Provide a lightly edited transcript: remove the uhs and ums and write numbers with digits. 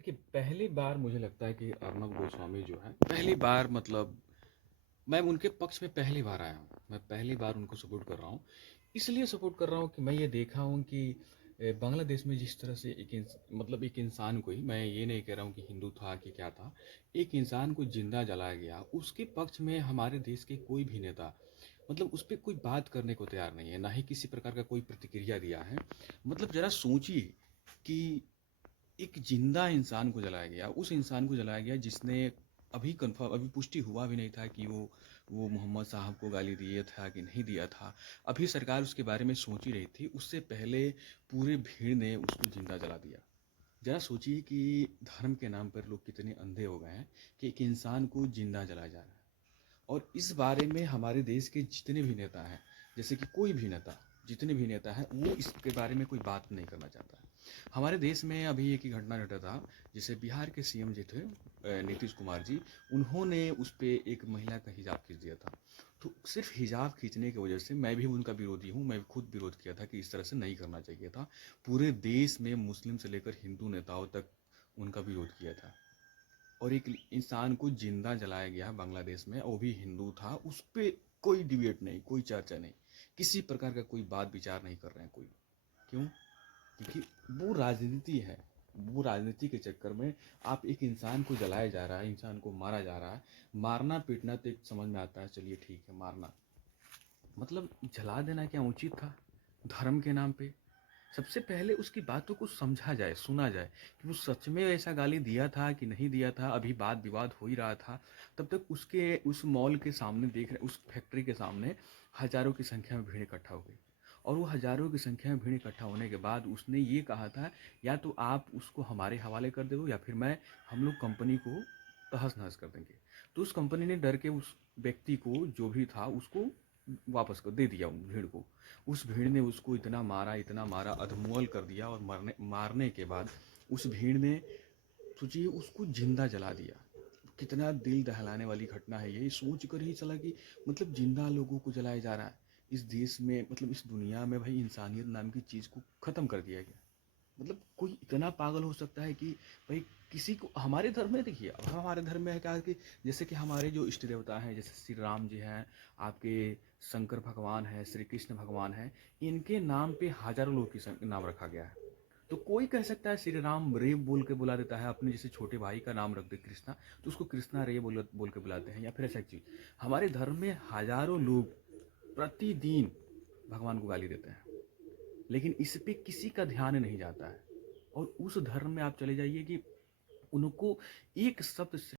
देखिए, पहली बार मुझे लगता है कि अर्नब गोस्वामी जो हैं, पहली बार मतलब मैं उनके पक्ष में पहली बार आया हूँ। मैं पहली बार उनको सपोर्ट कर रहा हूँ। इसलिए सपोर्ट कर रहा हूँ कि मैं ये देखा हूँ कि बांग्लादेश में जिस तरह से मतलब एक इंसान को ही, मैं ये नहीं कह रहा हूँ कि हिंदू था कि क्या था, एक इंसान को जिंदा जलाया गया। उसके पक्ष में हमारे देश के कोई भी नेता मतलब उस पे कोई बात करने को तैयार नहीं है, ना ही किसी प्रकार का कोई प्रतिक्रिया दिया है। मतलब ज़रा सोचिए कि एक जिंदा इंसान को जलाया गया, उस इंसान को जलाया गया जिसने अभी पुष्टि हुआ भी नहीं था कि वो मोहम्मद साहब को गाली दिया था कि नहीं दिया था। अभी सरकार उसके बारे में सोच ही रही थी, उससे पहले पूरे भीड़ ने उसको जिंदा जला दिया। जरा सोचिए कि धर्म के नाम पर लोग कितने अंधे हो गए हैं कि एक इंसान को जिंदा जलाया जा रहा है। और इस बारे में हमारे देश के जितने भी नेता हैं, जैसे कि कोई भी नेता, जितने भी नेता हैं, वो इसके बारे में कोई बात नहीं करना चाहता है। हमारे देश में अभी एक ही घटना घटा था, जैसे बिहार के सीएम जी थे नीतीश कुमार जी, उन्होंने उस पर एक महिला का हिजाब खींच दिया था। तो सिर्फ हिजाब खींचने की वजह से मैं भी उनका विरोधी हूँ, मैं खुद विरोध किया था कि इस तरह से नहीं करना चाहिए था। पूरे देश में मुस्लिम से लेकर हिंदू नेताओं तक उनका विरोध किया था। और एक इंसान को जिंदा जलाया गया बांग्लादेश में, वो भी हिंदू था, उस पर कोई डिबेट नहीं, कोई चर्चा नहीं, किसी प्रकार का कोई बात विचार नहीं कर रहे हैं कोई। क्यों? क्योंकि वो राजनीति है। वो राजनीति के चक्कर में आप एक इंसान को जलाया जा रहा है, इंसान को मारा जा रहा है। मारना पीटना तो एक समझ में आता है, चलिए ठीक है, मारना मतलब जला देना क्या उचित था धर्म के नाम पे? सबसे पहले उसकी बातों को समझा जाए, सुना जाए कि वो सच में ऐसा गाली दिया था कि नहीं दिया था। अभी वाद विवाद हो ही रहा था, तब तक उसके उस मॉल के सामने देख रहे, उस फैक्ट्री के सामने हजारों की संख्या में भीड़ इकट्ठा हो गई। और वो हजारों की संख्या में भीड़ इकट्ठा होने के बाद उसने ये कहा था, या तो आप उसको हमारे हवाले कर दो या फिर हम लोग कंपनी को तहस नहस कर देंगे। तो उस कंपनी ने डर के उस व्यक्ति को, जो भी था, उसको वापस कर दे दिया उन भीड़ को। उस भीड़ ने उसको इतना मारा, अधमूल कर दिया। और मारने के बाद उस भीड़ ने, सोचिए, उसको जिंदा जला दिया। कितना दिल दहलाने वाली घटना है ये, सोच कर ही चला कि मतलब जिंदा लोगों को जलाया जा रहा है इस देश में, मतलब इस दुनिया में। भाई, इंसानियत नाम की चीज़ को ख़त्म कर दिया गया। मतलब कोई इतना पागल हो सकता है कि भाई किसी को, हमारे धर्म में देखिए, अब हमारे धर्म में है क्या कि जैसे कि हमारे जो इष्ट देवता हैं, जैसे श्री राम जी हैं, आपके शंकर भगवान हैं, श्री कृष्ण भगवान हैं, इनके नाम पे हजारों लोग की नाम रखा गया है। तो कोई कह सकता है श्री राम रे बोल के बुला देता है, अपने जैसे छोटे भाई का नाम रख दे कृष्णा, तो उसको कृष्णा रे बोल के बुलाते हैं, या फिर ऐसा एक चीज़। हमारे धर्म में हजारों लोग प्रतिदिन भगवान को गाली देते हैं, लेकिन इस पे किसी का ध्यान नहीं जाता है। और उस धर्म में आप चले जाइए कि उनको एक शब्द